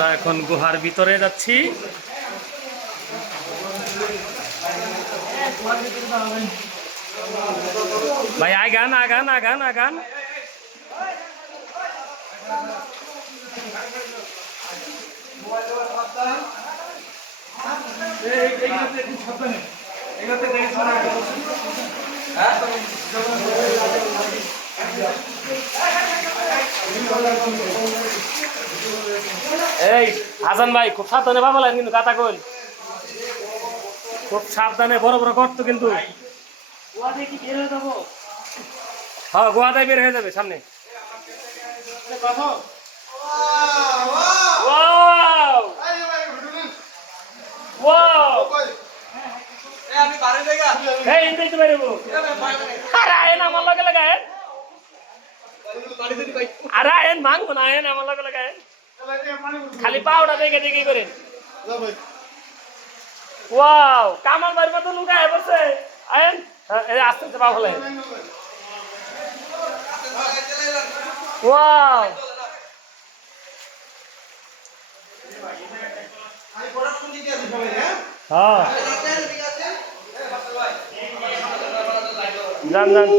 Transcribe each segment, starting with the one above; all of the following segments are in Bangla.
আমরা এখন গুহার ভিতরে যাচ্ছি। ভাই আগান আগান আগান আগান। এই হাসান ভাই খুব সাবধানে বাবালেন কিন্তু কাতা কইল, খুব সাবধানে, বড় বড় গর্ত কিন্তু। হ্যাঁ গোয়াতে বের হয়ে যাবে সামনে। খালি পাউডা দেখে দেখে করেন। ওয়াও কামাল বাড়ির মতো লুকায় বসে আয়েন। আস্তে আস্তে পা ফেলেন। ওয়াও হ্যাঁ যান যান।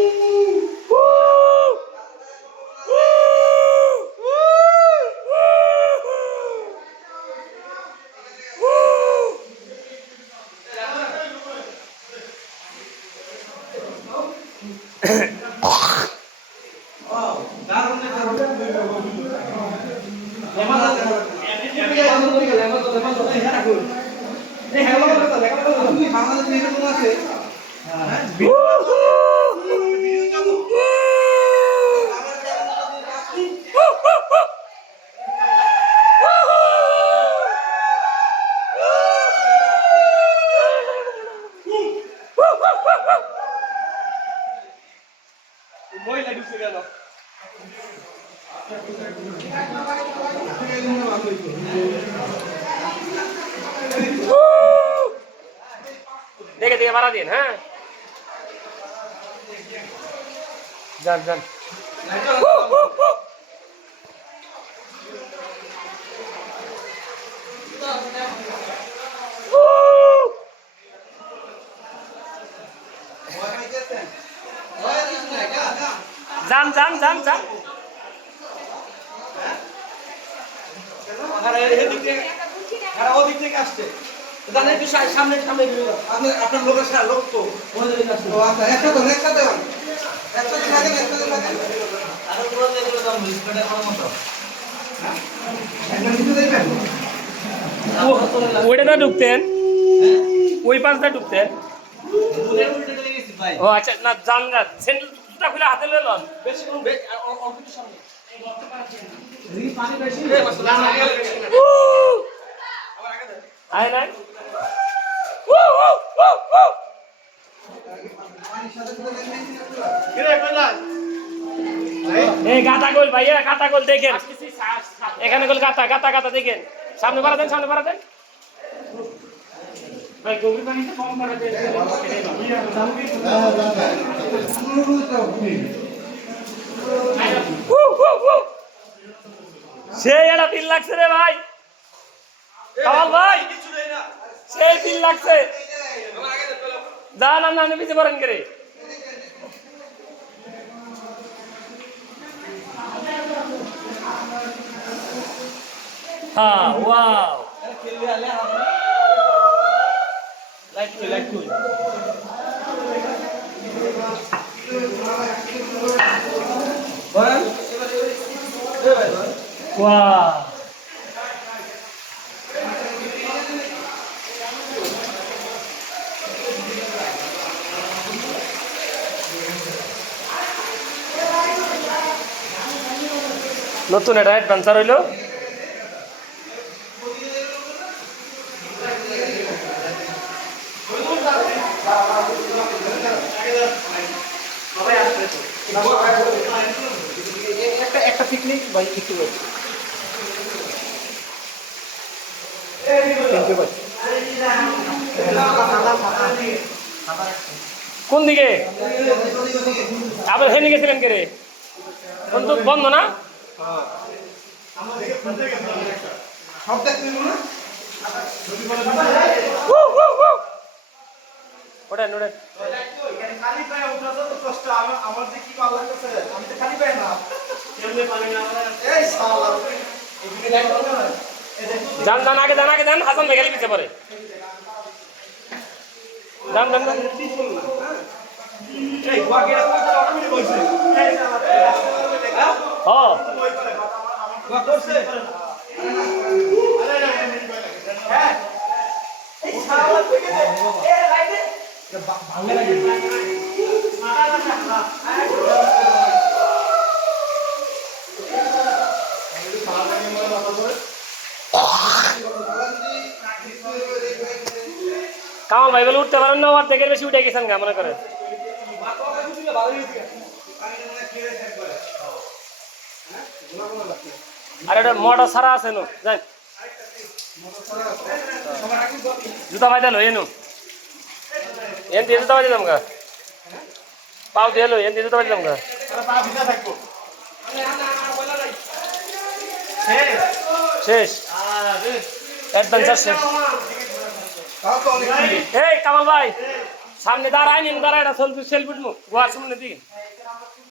দেখে দেখে ভাড়া দিন। হ্যাঁ যান যান। যান যান যান যান। ওদিক থেকে আসছে সামনে সামনে আপনার লোকের সাথে লোক তো ওইটা ঢুকতেন, ওই পাশটা ঢুকতেন। ও আচ্ছা না যান না, স্যান্ডেলটা খুলে হাতে লন। আয় নাই এই গাতা গোল ভাইয়া, গাতা গোল দেখেন এখানে, গোল গাতা গাতা গাতা দেখেন। সামনে বাড়া দেন, সামনে বাড়া দেন ভাই। গভীর পানিতে কম করা যায়। সেই একটা ফিল লাগছে রে ভাই, কামাল ভাই সেই ফিল লাগছে। যান আপনি পিছিয়ে পড়েন কে রে। হ্যাঁ ওয়াও লাইট কই লাইট কই। ওয়াও নতুন একটা অ্যাডভেঞ্চার হইল। একটা পিকনিক ভাই একটু কোন দিকে আবার হেনে গেছিলেন কে রে? বন্ধ না? সব দেখতে দিব না ওঠেন ওঠেন এখানে খালি পায়ে উঠাতে তো কষ্ট আমার যে কি ভালো লাগতেছে আমি তো খালি পায়ে না কেমনে পানি না এই শালা এদিকে দেখো না যান যান আগে যান হাসান ভাই খালি পিছে পড়ে যান যান যান এই গোয়াকেটা কত অটোমেটিক হইছে এই শালা হ্যাঁ গোয়া করছে হ্যাঁ এই শালা থেকে দে এ রাইতে ভাঙে লাগে কামাল ভাই বলে উঠতে পারেন না আর থেকে বেশি উঠে গেছেন গা মনে করেন আর এটা মোটর সারা আছে নো যাই জুতা বাইতে লো এনু এন দিয়ে জুতা বাইতে যাম গা পাও দিয়ে লো এন দিয়ে জুতা বাইতে যাম গা পা ভিজা থাকবো শেষ অ্যাডভেঞ্চার শেষ তাও তো অনেক এই কামাল ভাই সামনে দাঁড়ায় নিন দাঁড়ায় এটা সেলফি মুখ গোয়ার সামনে দিকে